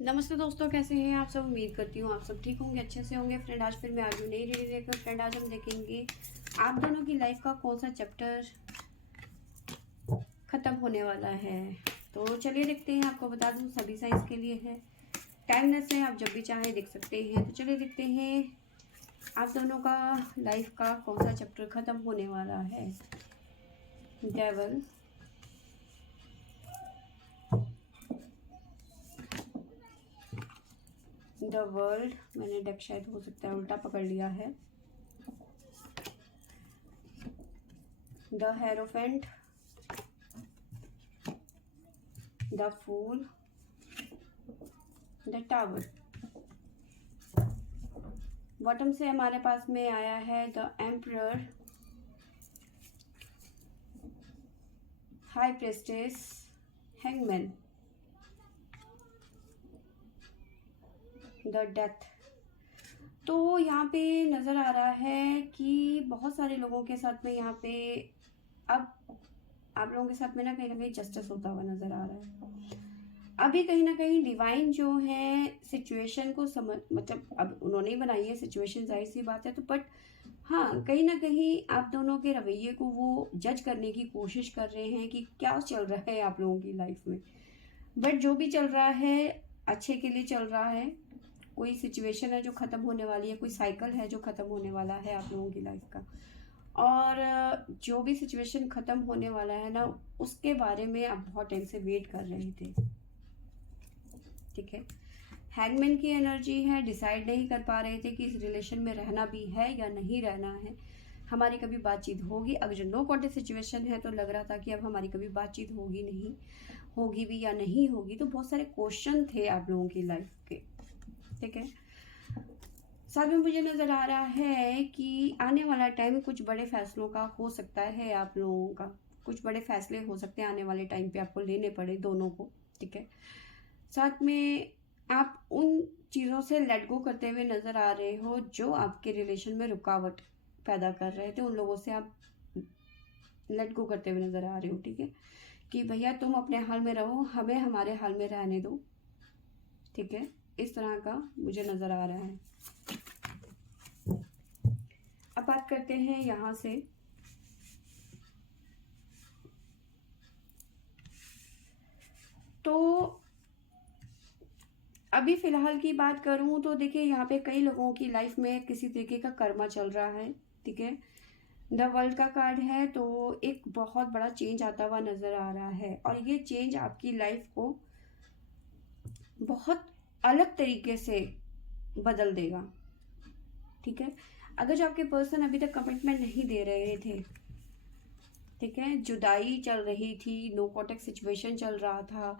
नमस्ते दोस्तों, कैसे हैं आप सब। उम्मीद करती हूँ आप सब ठीक होंगे, अच्छे से होंगे। फ्रेंड, आज फिर मैं आ गई नई रीडिंग लेकर। फ्रेंड, आज हम देखेंगे आप दोनों की लाइफ का कौन सा चैप्टर खत्म होने वाला है। तो चलिए देखते हैं। आपको बता दूँ सभी साइंस के लिए है, टाइमलेस है, आप जब भी चाहे देख सकते हैं। तो चलिए देखते हैं आप दोनों का लाइफ का कौन सा चैप्टर खत्म होने वाला है। डेविल, द वर्ल्ड, मैंने डेक शायद हो सकता है उल्टा पकड़ लिया है। The hierophant, the fool, the tower. Bottom से हमारे पास में आया है the emperor, high priestess, hangman, the death. तो यहाँ पे नज़र आ रहा है कि बहुत सारे लोगों के साथ में यहाँ पे अब आप लोगों के साथ में ना कहीं जस्टिस होता हुआ नज़र आ रहा है। अभी कहीं ना कहीं डिवाइन जो है सिचुएशन को समझ, मतलब अब उन्होंने ही बनाई है सिचुएशन, जाहिर सी बात है। तो बट हाँ, कहीं ना कहीं आप दोनों के रवैये को वो जज करने की कोशिश कर रहे हैं कि क्या चल रहा है आप लोगों की लाइफ में। बट जो भी चल रहा है अच्छे के लिए चल रहा है। कोई सिचुएशन है जो ख़त्म होने वाली है, कोई साइकिल है जो ख़त्म होने वाला है आप लोगों की लाइफ का। और जो भी सिचुएशन ख़त्म होने वाला है ना, उसके बारे में आप बहुत टाइम से वेट कर रहे थे। ठीक है, हैंगमैन की एनर्जी है, डिसाइड नहीं कर पा रहे थे कि इस रिलेशन में रहना भी है या नहीं रहना है, हमारी कभी बातचीत होगी। अगर जो नो कॉन्टेक्ट सिचुएशन है तो लग रहा था कि अब हमारी कभी बातचीत होगी नहीं, होगी भी या नहीं होगी। तो बहुत सारे क्वेश्चन थे आप लोगों की लाइफ के। ठीक है, साथ में मुझे नज़र आ रहा है कि आने वाला टाइम कुछ बड़े फैसलों का हो सकता है आप लोगों का। कुछ बड़े फैसले हो सकते हैं आने वाले टाइम पे आपको लेने पड़े दोनों को। ठीक है, साथ में आप उन चीज़ों से लेट गो करते हुए नज़र आ रहे हो जो आपके रिलेशन में रुकावट पैदा कर रहे थे। उन लोगों से आप लेट गो करते हुए नज़र आ रहे हो। ठीक है, कि भैया तुम अपने हाल में रहो, हमें हमारे हाल में रहने दो। ठीक है, इस तरह का मुझे नज़र आ रहा है। अब बात करते हैं यहाँ से तो अभी फ़िलहाल की बात करूँ तो देखिए यहाँ पे कई लोगों की लाइफ में किसी तरीके का कर्मा चल रहा है। ठीक है, द वर्ल्ड का कार्ड है, तो एक बहुत बड़ा चेंज आता हुआ नज़र आ रहा है और ये चेंज आपकी लाइफ को बहुत अलग तरीके से बदल देगा। ठीक है, अगर जो आपके पर्सन अभी तक कमिटमेंट नहीं दे रहे थे, ठीक है, जुदाई चल रही थी, नो कॉन्टेक्ट सिचुएशन चल रहा था,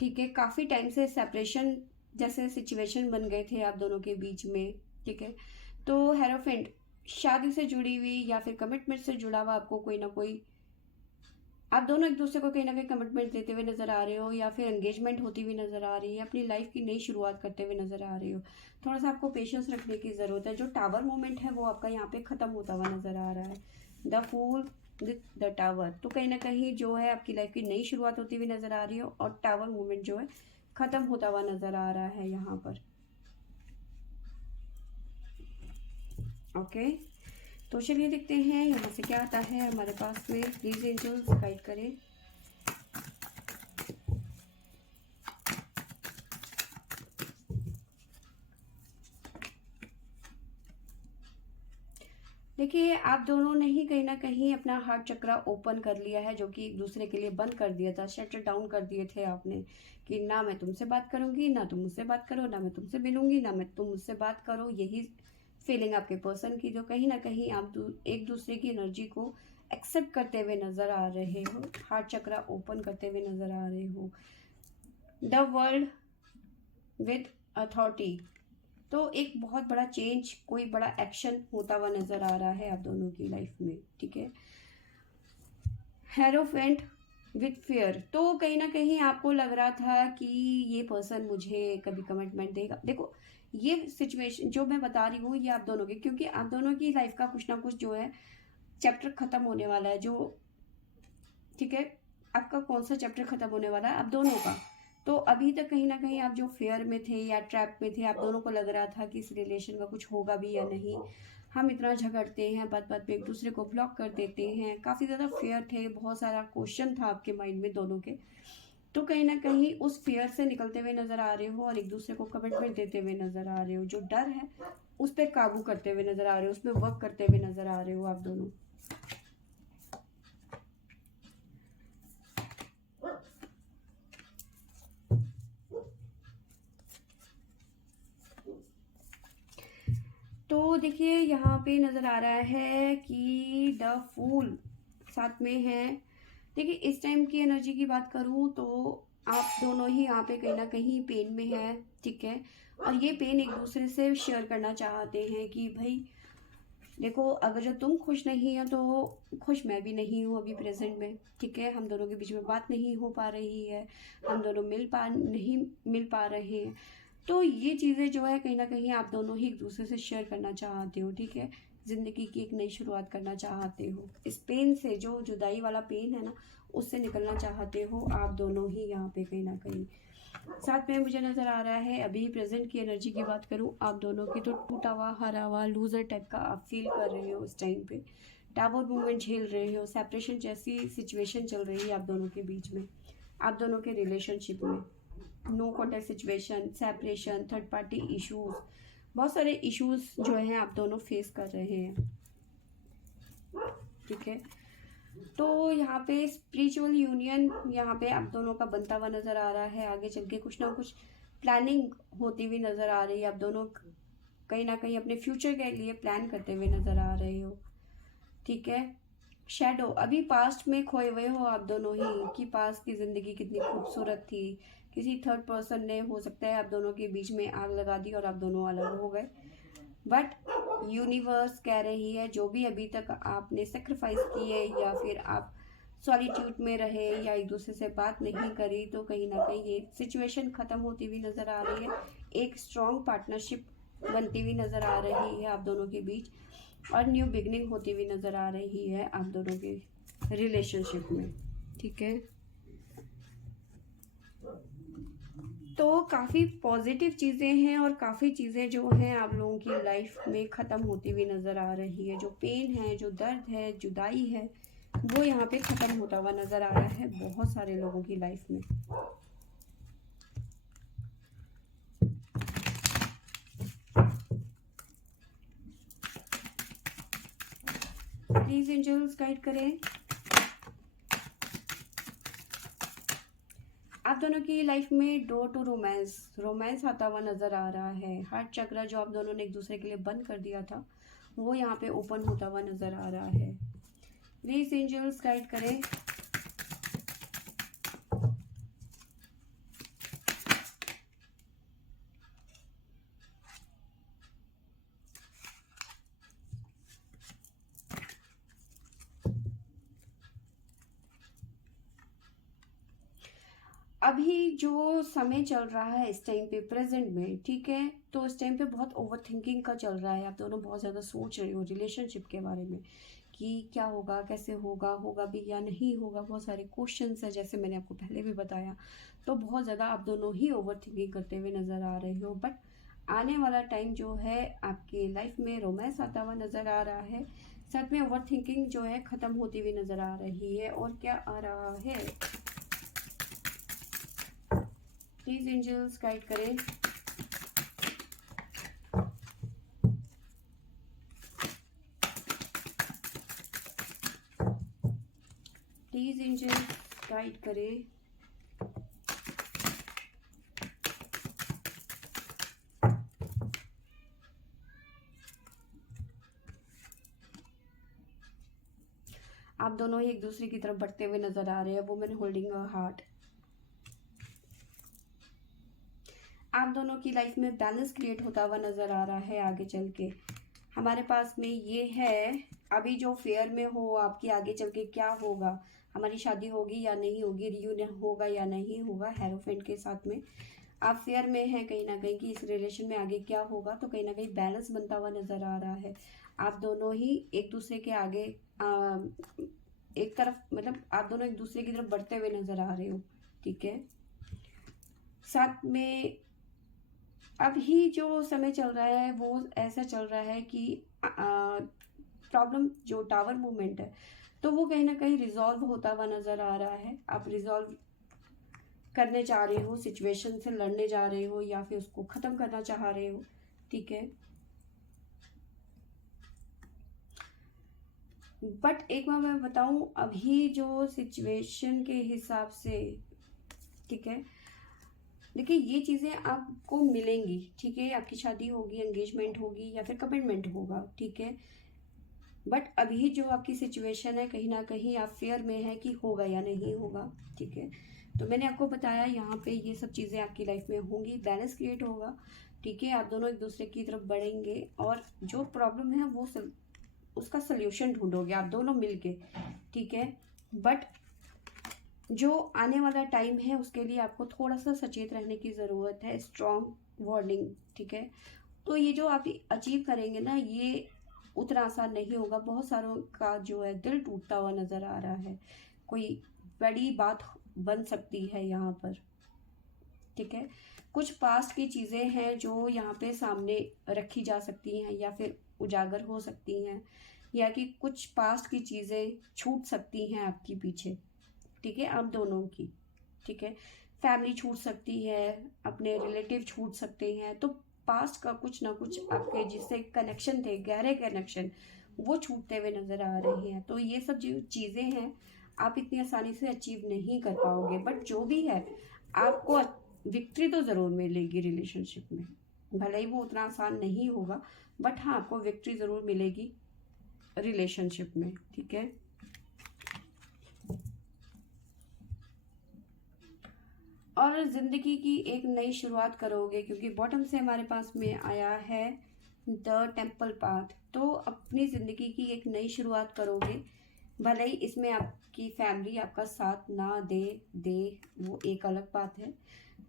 ठीक है, काफ़ी टाइम से सेपरेशन जैसे सिचुएशन बन गए थे आप दोनों के बीच में। ठीक है, तो हेरोफेंट शादी से जुड़ी हुई या फिर कमिटमेंट से जुड़ा हुआ आपको कोई ना कोई, आप दोनों एक दूसरे को कहीं ना कहीं कमिटमेंट देते हुए नजर आ रहे हो या फिर एंगेजमेंट होती हुई नजर आ रही है, अपनी लाइफ की नई शुरुआत करते हुए नजर आ रहे हो। थोड़ा सा आपको पेशेंस रखने की ज़रूरत है। जो टावर मोमेंट है वो आपका यहाँ पे ख़त्म होता हुआ नजर आ रहा है। The fool with the tower, तो कहीं ना कहीं जो है आपकी लाइफ की नई शुरुआत होती हुई नजर आ रही है और टावर मोमेंट जो है ख़त्म होता हुआ नजर आ रहा है यहाँ पर। ओके, तो चलिए देखते हैं यहाँ से क्या आता है हमारे पास में। प्लीज़ एंजल्स गाइड करें। देखिए आप दोनों ने ही कहीं ना कहीं अपना हार्ट चक्रा ओपन कर लिया है, जो कि एक दूसरे के लिए बंद कर दिया था, शटर डाउन कर दिए थे आपने कि ना मैं तुमसे बात करूंगी, ना तुम मुझसे बात करो, ना मैं तुमसे मिलूंगी, ना मैं तुम मुझसे बात करो। यही फीलिंग आपके पर्सन की, जो कहीं ना कहीं आप एक दूसरे की एनर्जी को एक्सेप्ट करते हुए नजर आ रहे हो, हार्ट चक्रा ओपन करते हुए नजर आ रहे हो। द वर्ल्ड विद अथॉरिटी, तो एक बहुत बड़ा चेंज, कोई बड़ा एक्शन होता हुआ नजर आ रहा है आप दोनों की लाइफ में। ठीक है, हेरोफेंट विथ फियर, तो कहीं ना कहीं आपको लग रहा था कि ये पर्सन मुझे कभी कमिटमेंट देगा। देखो ये सिचुएशन जो मैं बता रही हूँ ये आप दोनों की, क्योंकि आप दोनों की लाइफ का कुछ ना कुछ जो है चैप्टर खत्म होने वाला है। जो ठीक है, आपका कौन सा चैप्टर खत्म होने वाला है आप दोनों का, तो अभी तक कहीं ना कहीं आप जो फेयर में थे या ट्रैप में थे, आप दोनों को लग रहा था कि इस रिलेशन का कुछ होगा भी या नहीं, हम इतना झगड़ते हैं, बात बात पे एक दूसरे को ब्लॉक कर देते हैं, काफ़ी ज़्यादा फेयर थे, बहुत सारा क्वेश्चन था आपके माइंड में दोनों के। तो कहीं ना कहीं उस फेयर से निकलते हुए नज़र आ रहे हो और एक दूसरे को कमिटमेंट देते हुए नज़र आ रहे हो। जो डर है उस पर काबू करते हुए नज़र आ रहे हो, उस पर वर्क करते हुए नज़र आ रहे हो आप दोनों। तो देखिए यहाँ पे नज़र आ रहा है कि द फूल साथ में है। देखिए इस टाइम की एनर्जी की बात करूँ तो आप दोनों ही यहाँ पे कहीं ना कहीं पेन में है, ठीक है। और ये पेन एक दूसरे से शेयर करना चाहते हैं कि भाई देखो, अगर जो तुम खुश नहीं हो तो खुश मैं भी नहीं हूँ अभी प्रेजेंट में, ठीक है। हम दोनों के बीच में बात नहीं हो पा रही है, हम दोनों नहीं मिल पा रहे हैं। तो ये चीज़ें जो है कहीं ना कहीं आप दोनों ही एक दूसरे से शेयर करना चाहते हो, ठीक है। ज़िंदगी की एक नई शुरुआत करना चाहते हो, इस पेन से, जो जुदाई वाला पेन है ना, उससे निकलना चाहते हो आप दोनों ही यहाँ पे कहीं ना कहीं। साथ में मुझे नज़र आ रहा है, अभी प्रेजेंट की एनर्जी की बात करूँ आप दोनों की, तो टूटा हुआ हरा हुआ लूजर टाइप का आप फील कर रहे हो उस टाइम पे। टावर मूवमेंट झेल रहे हो, सेपरेशन जैसी सिचुएशन चल रही है आप दोनों के बीच में, आप दोनों के रिलेशनशिप में। No contact situation, separation, third party issues, बहुत सारे इश्यूज जो हैं आप दोनों फेस कर रहे हैं, ठीक है। तो यहाँ पे स्पिरिचुअल यूनियन यहाँ पे आप दोनों का बनता हुआ नज़र आ रहा है। आगे चल के कुछ ना कुछ प्लानिंग होती हुई नज़र आ रही है, आप दोनों कहीं ना कहीं अपने फ्यूचर के लिए प्लान करते हुए नज़र आ रहे हो, ठीक है। शैडो, अभी पास्ट में खोए हुए हो आप दोनों ही, कि पास्ट की ज़िंदगी कितनी खूबसूरत थी, किसी थर्ड पर्सन ने हो सकता है आप दोनों के बीच में आग लगा दी और आप दोनों अलग हो गए। बट यूनिवर्स कह रही है जो भी अभी तक आपने सेक्रीफाइस किए या फिर आप सॉलिट्यूड में रहे या एक दूसरे से बात नहीं करी, तो कहीं ना कहीं ये सिचुएशन ख़त्म होती हुई नज़र आ रही है। एक स्ट्रॉन्ग पार्टनरशिप बनती हुई नज़र आ रही है आप दोनों के बीच, और न्यू बिगनिंग होती हुई नज़र आ रही है आप दोनों के रिलेशनशिप में, ठीक है। तो काफ़ी पॉजिटिव चीज़ें हैं और काफ़ी चीज़ें जो हैं आप लोगों की लाइफ में ख़त्म होती हुई नज़र आ रही है। जो पेन है, जो दर्द है, जुदाई है, वो यहाँ पे ख़त्म होता हुआ नज़र आ रहा है बहुत सारे लोगों की लाइफ में। प्लीज़ एंजल्स गाइड करें। आप दोनों की लाइफ में डोर टू रोमांस आता हुआ नज़र आ रहा है। हार्ट चक्र जो आप दोनों ने एक दूसरे के लिए बंद कर दिया था, वो यहाँ पे ओपन होता हुआ नज़र आ रहा है। प्लीज एंजल्स गाइड करें। अभी जो समय चल रहा है इस टाइम पे प्रेजेंट में, ठीक है, तो इस टाइम पे बहुत ओवर थिंकिंग का चल रहा है। आप दोनों बहुत ज़्यादा सोच रहे हो रिलेशनशिप के बारे में कि क्या होगा, कैसे होगा, होगा भी या नहीं होगा। बहुत सारे क्वेश्चंस हैं, जैसे मैंने आपको पहले भी बताया। तो बहुत ज़्यादा आप दोनों ही ओवर थिंकिंग करते हुए नज़र आ रहे हो। बट आने वाला टाइम जो है आपके लाइफ में रोमांस आता हुआ नज़र आ रहा है। साथ में ओवर थिंकिंग जो है ख़त्म होती हुई नज़र आ रही है। और क्या आ रहा है, प्लीज एंजल्स गाइड करें। प्लीज एंजल्स गाइड करें। आप दोनों ही एक दूसरे की तरफ बढ़ते हुए नजर आ रहे हैं। Women holding a heart. आप दोनों की लाइफ में बैलेंस क्रिएट होता हुआ नजर आ रहा है। आगे चल के हमारे पास में ये है, अभी जो फेयर में हो आपकी, आगे चल के क्या होगा, हमारी शादी होगी या नहीं होगी, रियूनियन होगा या नहीं होगा, हेरोफेंट के साथ में आप फेयर में हैं कहीं ना कहीं कि इस रिलेशन में आगे क्या होगा। तो कहीं ना कहीं बैलेंस बनता हुआ नजर आ रहा है। आप दोनों ही एक दूसरे के आगे एक तरफ, मतलब आप दोनों एक दूसरे की तरफ बढ़ते हुए नजर आ रहे हो, ठीक है। साथ में अभी जो समय चल रहा है वो ऐसा चल रहा है कि प्रॉब्लम जो टावर मूवमेंट है तो वो कहीं ना कहीं रिजॉल्व होता हुआ नज़र आ रहा है। आप रिजॉल्व करने जा रहे हो, सिचुएशन से लड़ने जा रहे हो या फिर उसको ख़त्म करना चाह रहे हो, ठीक है। बट एक बार मैं बताऊं, अभी जो सिचुएशन के हिसाब से, ठीक है, देखिए ये चीज़ें आपको मिलेंगी, ठीक है। आपकी शादी होगी, एंगेजमेंट होगी या फिर कमिटमेंट होगा, ठीक है। बट अभी जो आपकी सिचुएशन है कहीं ना कहीं आप फेयर में है कि होगा या नहीं होगा, ठीक है। तो मैंने आपको बताया यहाँ पे ये सब चीज़ें आपकी लाइफ में होंगी, बैलेंस क्रिएट होगा, ठीक है। आप दोनों एक दूसरे की तरफ बढ़ेंगे और जो प्रॉब्लम है वो उसका सल्यूशन ढूंढोगे आप दोनों मिलके, ठीक है। बट जो आने वाला टाइम है उसके लिए आपको थोड़ा सा सचेत रहने की ज़रूरत है, स्ट्रॉन्ग वार्निंग, ठीक है। तो ये जो आप अचीव करेंगे ना, ये उतना आसान नहीं होगा। बहुत सारों का जो है दिल टूटता हुआ नज़र आ रहा है, कोई बड़ी बात बन सकती है यहाँ पर, ठीक है। कुछ पास्ट की चीज़ें हैं जो यहाँ पे सामने रखी जा सकती हैं या फिर उजागर हो सकती हैं, या कि कुछ पास्ट की चीज़ें छूट सकती हैं आपकी पीछे, ठीक है, आप दोनों की, ठीक है। फैमिली छूट सकती है, अपने रिलेटिव छूट सकते हैं। तो पास्ट का कुछ ना कुछ आपके जिससे कनेक्शन थे, गहरे कनेक्शन, वो छूटते हुए नज़र आ रहे हैं। तो ये सब जो चीज़ें हैं आप इतनी आसानी से अचीव नहीं कर पाओगे। बट जो भी है आपको विक्ट्री तो ज़रूर मिलेगी रिलेशनशिप में, भले ही वो उतना आसान नहीं होगा, बट हाँ आपको विक्ट्री ज़रूर मिलेगी रिलेशनशिप में, ठीक है। और ज़िंदगी की एक नई शुरुआत करोगे, क्योंकि बॉटम से हमारे पास में आया है द टेम्पल पाथ। तो अपनी ज़िंदगी की एक नई शुरुआत करोगे, भले ही इसमें आपकी फैमिली आपका साथ ना दे वो एक अलग बात है।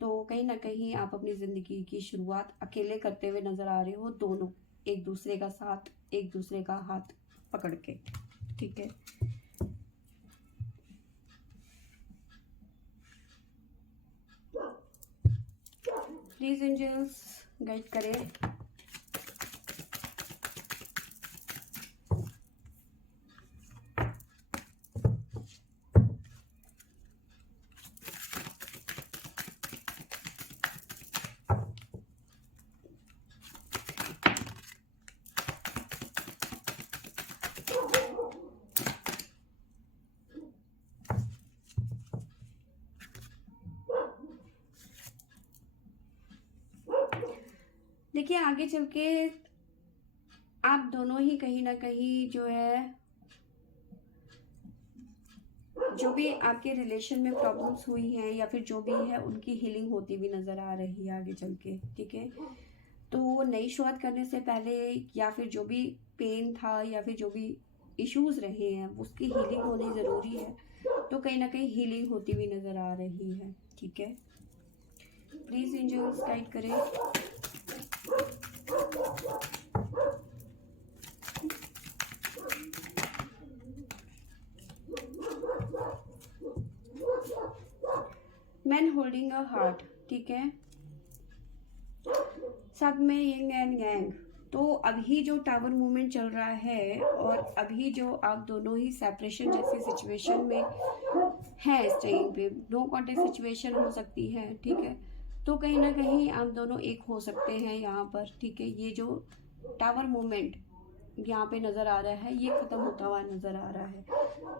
तो कहीं ना कहीं आप अपनी ज़िंदगी की शुरुआत अकेले करते हुए नज़र आ रहे हो, दोनों एक दूसरे का साथ, एक दूसरे का हाथ पकड़ के, ठीक है। प्लीज़ एंजल्स गाइड करें। देखिए आगे चल के आप दोनों ही कहीं ना कहीं जो है, जो भी आपके रिलेशन में प्रॉब्लम्स हुई हैं या फिर जो भी है उनकी हीलिंग होती हुई नज़र आ रही है आगे चल के, ठीक है। तो नई शुरुआत करने से पहले या फिर जो भी पेन था या फिर जो भी इश्यूज रहे हैं उसकी हीलिंग होनी ज़रूरी है। तो कहीं ना कहीं हीलिंग होती हुई नज़र आ रही है, ठीक है। प्लीज़ एंजल्स गाइड करें। मैन होल्डिंग अ हार्ट, ठीक है, साथ में यिंग एंड यांग। तो अभी जो टावर मूवमेंट चल रहा है और अभी जो आप दोनों ही सेपरेशन जैसी सिचुएशन में है, इस टाइम पे नो कॉन्टेक्ट सिचुएशन हो सकती है, ठीक है। तो कहीं ना कहीं आप दोनों एक हो सकते हैं यहाँ पर, ठीक है। ये जो टावर मूवमेंट यहाँ पे नज़र आ रहा है ये ख़त्म होता हुआ नज़र आ रहा है।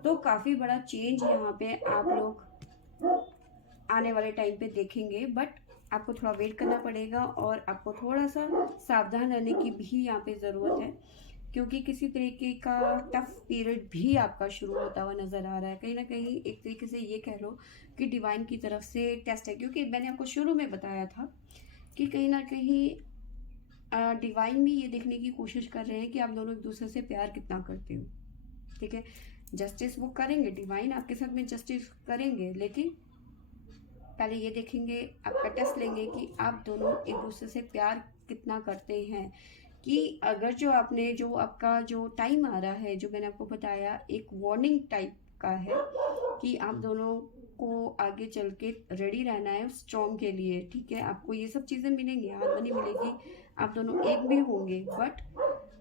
तो काफ़ी बड़ा चेंज यहाँ पे आप लोग आने वाले टाइम पे देखेंगे। बट आपको थोड़ा वेट करना पड़ेगा और आपको थोड़ा सा सावधान रहने की भी यहाँ पे ज़रूरत है, क्योंकि किसी तरीके का टफ पीरियड भी आपका शुरू होता हुआ नज़र आ रहा है। कहीं ना कहीं एक तरीके से ये कह लो कि डिवाइन की तरफ से टेस्ट है, क्योंकि मैंने आपको शुरू में बताया था कि कहीं ना कहीं डिवाइन भी ये देखने की कोशिश कर रहे हैं कि आप दोनों एक दूसरे से प्यार कितना करते हो, ठीक है। जस्टिस वो करेंगे, डिवाइन आपके साथ में जस्टिस करेंगे, लेकिन पहले ये देखेंगे, आपका टेस्ट लेंगे कि आप दोनों एक दूसरे से प्यार कितना करते हैं। कि अगर जो आपने जो आपका जो टाइम आ रहा है, जो मैंने आपको बताया एक वार्निंग टाइप का है कि आप दोनों को आगे चल के रेडी रहना है स्ट्रॉन्ग के लिए, ठीक है। आपको ये सब चीज़ें मिलेंगी, हारमोनी मिलेगी, आप दोनों एक भी होंगे। बट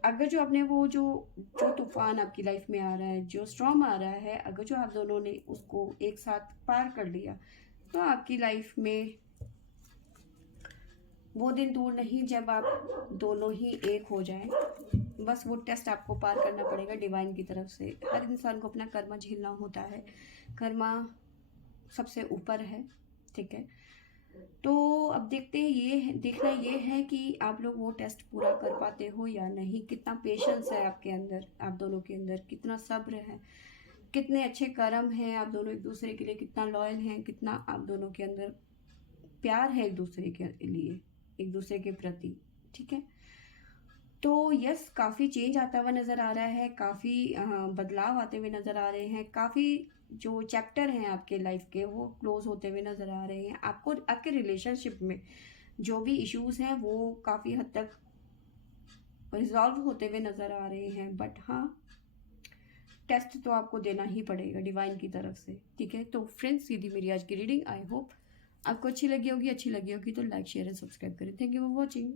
अगर जो आपने वो जो जो तूफान आपकी लाइफ में आ रहा है, जो स्टॉर्म आ रहा है, अगर जो आप दोनों ने उसको एक साथ पार कर लिया, तो आपकी लाइफ में वो दिन दूर नहीं जब आप दोनों ही एक हो जाएं। बस वो टेस्ट आपको पार करना पड़ेगा डिवाइन की तरफ से। हर इंसान को अपना कर्मा झेलना होता है, कर्मा सबसे ऊपर है, ठीक है। तो अब देखते हैं, देखना ये है कि आप लोग वो टेस्ट पूरा कर पाते हो या नहीं, कितना पेशेंस है आपके अंदर, आप दोनों के अंदर कितना सब्र है, कितने अच्छे कर्म हैं आप दोनों एक दूसरे के लिए, कितना लॉयल हैं, कितना आप दोनों के अंदर प्यार है एक दूसरे के लिए, एक दूसरे के प्रति, ठीक है। तो यस, काफ़ी चेंज आता हुआ नज़र आ रहा है, काफ़ी बदलाव आते हुए नज़र आ रहे हैं, काफ़ी जो चैप्टर हैं आपके लाइफ के वो क्लोज होते हुए नज़र आ रहे हैं। आपको आपके रिलेशनशिप में जो भी इश्यूज हैं वो काफ़ी हद तक रिजॉल्व होते हुए नज़र आ रहे हैं। बट हाँ, टेस्ट तो आपको देना ही पड़ेगा डिवाइन की तरफ से, ठीक है। तो फ्रेंड्स, ये थी मेरी आज की रीडिंग। आई होप आपको अच्छी लगी होगी तो लाइक शेयर एंड सब्सक्राइब करें। Thank you for watching.